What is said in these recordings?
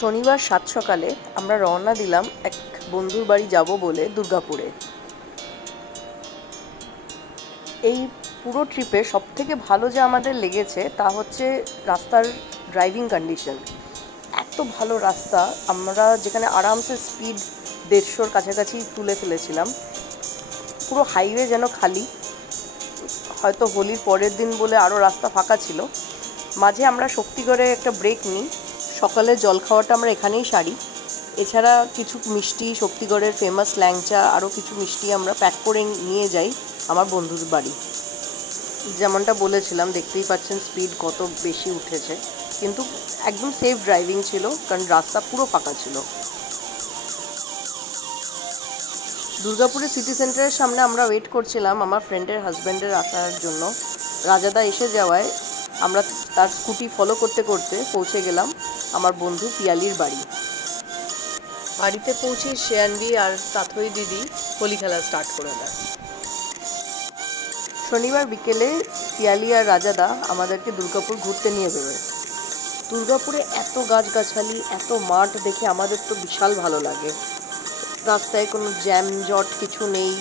শনিবার সাত সকালে আমরা রওনা দিলাম এক বন্ধুর বাড়ি যাব বলে দুর্গাপুরে। এই পুরো ট্রিপে সবথেকে ভালো যে আমাদের লেগেছে তা হচ্ছে রাস্তার ড্রাইভিং কন্ডিশন। এত ভালো রাস্তা, আমরা যেখানে আরামসে স্পিড 150-র কাছাকাছি তুলে ফেলেছিলাম। পুরো হাইওয়ে যেন খালি, হয়তো হোলির পরের দিন বলে আরও রাস্তা ফাঁকা ছিল। মাঝে আমরা শক্তিগড়ে একটা ব্রেক নিই, সকালের জল খাওয়াটা আমরা এখানেই সারি। এছাড়া কিছু মিষ্টি, শক্তিগড়ের ফেমাস ল্যাংচা, আরও কিছু মিষ্টি আমরা প্যাক করে নিয়ে যাই আমার বন্ধুর বাড়ি। যেমনটা বলেছিলাম, দেখতেই পাচ্ছেন স্পিড কত বেশি উঠেছে, কিন্তু একদম সেফ ড্রাইভিং ছিল, কারণ রাস্তা পুরো ফাঁকা ছিল। দুর্গাপুরের সিটি সেন্টারের সামনে আমরা ওয়েট করছিলাম আমার ফ্রেন্ডের হাজব্যান্ডের আসার জন্য। রাজাদা এসে যাওয়ায় আমরা তার স্কুটি ফলো করতে করতে পৌঁছে গেলাম আমার বন্ধু পিয়ালির বাড়ি। বাড়িতে পৌঁছে শেয়ানবি আর তাথই দিদি হোলি খেলা স্টার্ট করে দেয়। শনিবার বিকেলে পিয়ালি আর রাজাদা আমাদেরকে দুর্গাপুর ঘুরতে নিয়ে বেরোয়। দুর্গাপুরে এত গাছগাছালি, এত মাঠ দেখে আমাদের তো বিশাল ভালো লাগে। রাস্তায় কোনো জ্যাম জট কিছু নেই,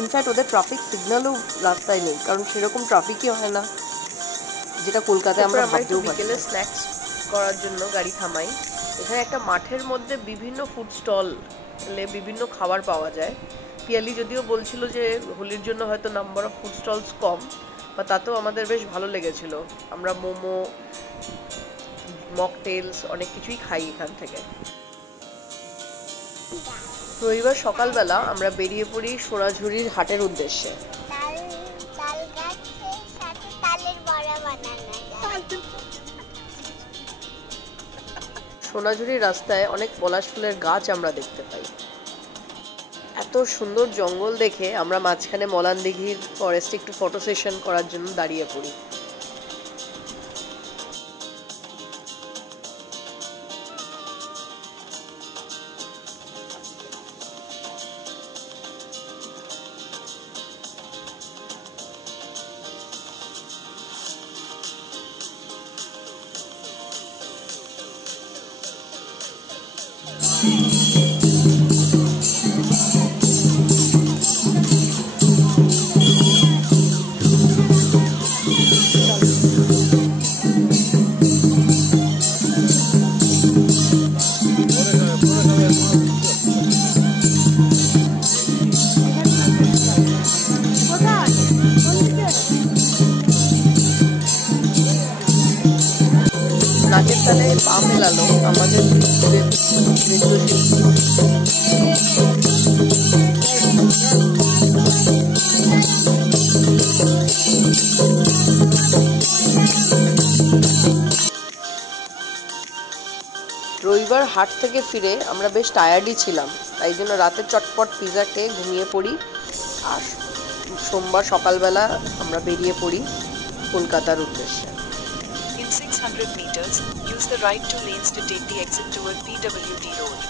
ইনফ্যাক্ট ওদের ট্রাফিক সিগন্যালও রাস্তায় নেই, কারণ সেরকম ট্রাফিকই হয় না, যেটা কলকাতায় আমরা ভাবতেও পারি। বিকেলে স্ন্যাক্স করার জন্য গাড়ি থামাই। এখানে একটা মাঠের মধ্যে বিভিন্ন ফুড স্টলে বিভিন্ন খাবার পাওয়া যায়। পিয়ালি যদিও বলছিল যে হোলির জন্য হয়তো নাম্বার অফ ফুড স্টলস কম, বা তাতেও আমাদের বেশ ভালো লেগেছিল। আমরা মোমো, মকটেলস অনেক কিছুই খাই এখান থেকে। রবিবার সকালবেলা আমরা বেরিয়ে পড়ি সোনাঝুরির হাটের উদ্দেশ্যে। সোনাঝুরির রাস্তায় অনেক পলাশ ফুলের গাছ আমরা দেখতে পাই। এত সুন্দর জঙ্গল দেখে আমরা মাঝখানে মলানদিঘির ফরেস্টে একটু ফটো সেশন করার জন্য দাঁড়িয়ে পড়ি। নাচের তালে পা মেলালো আমাদের নৃত্যশিল্পী। রবিবার হাট থেকে ফিরে আমরা বেশ টায়ার্ডই ছিলাম, তাই জন্য রাতে চটপট পিৎজা খেয়ে ঘুমিয়ে পড়ি। আর সোমবার সকালবেলা আমরা বেরিয়ে পড়ি কলকাতার উদ্দেশ্যে। In 600 meters, use the right two lanes to take the exit toward PWD Road.